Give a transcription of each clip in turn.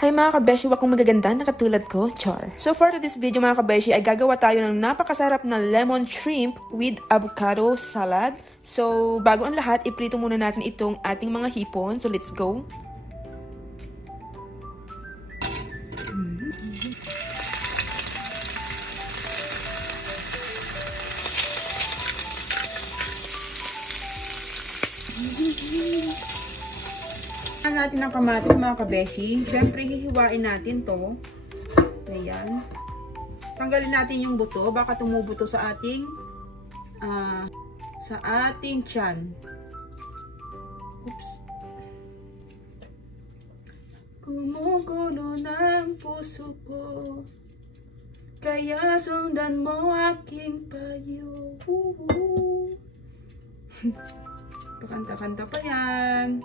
Hi mga kabeshi, wag kong magaganda na katulad ko, char. So for this video mga kabeshi ay gagawa tayo ng napakasarap na lemon shrimp with avocado salad. So bago ang lahat, iprito muna natin itong ating mga hipon. So let's go. Natin ng kamatis mga kabeshi. Siyempre hihiwain natin to. Ayan. Tanggalin natin yung buto, baka tumubuto sa ating tiyan. Oops. Gumugulo ng puso ko, kaya sundan mo aking payo. Pakanta-kanta pa yan.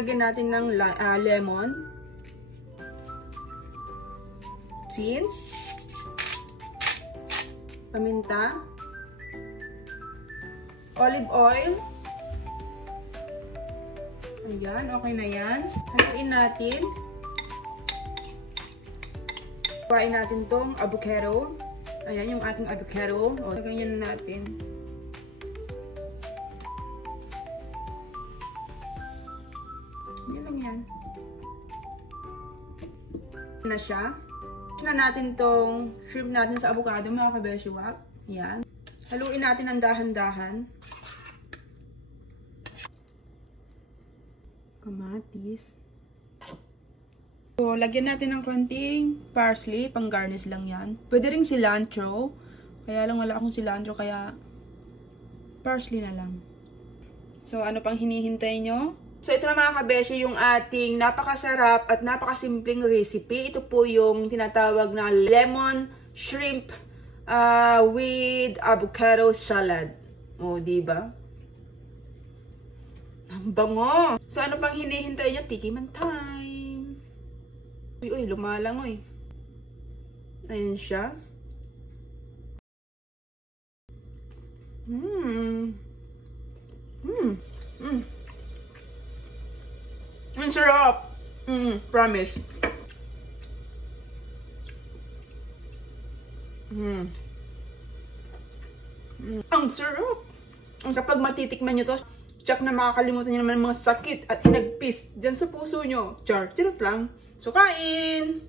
Lagyan natin ng lemon, sin, paminta, olive oil. Ayan, okay na yan. Haluin natin. Haluin natin tong avocado. Ayan yung ating avocado. O, lagyan na natin. Yan lang yan. Na siya. Na natin tong shrimp natin sa avocado mga kabeshiwak. Yan. Haluin natin ng dahan-dahan. Kamatis. So, lagyan natin ng konting parsley. Pang garnish lang yan. Pwede rin cilantro. Kaya lang wala akong cilantro kaya parsley na lang. So, ano pang hinihintay nyo? So, ito na mga kabeshi, yung ating napakasarap at napakasimpleng recipe. Ito po yung tinatawag na lemon shrimp with avocado salad. O, diba? Ang bango! So, ano pang hinihintay nyo? Tikiman time! Uy, lumalangoy. Ayan siya. Ang sarap! Promise. Ang sarap! Kapag matitikman nyo to, tsak na makakalimutan nyo naman ng mga sakit at hinagpis dyan sa puso nyo. Char, charot lang. So, kain!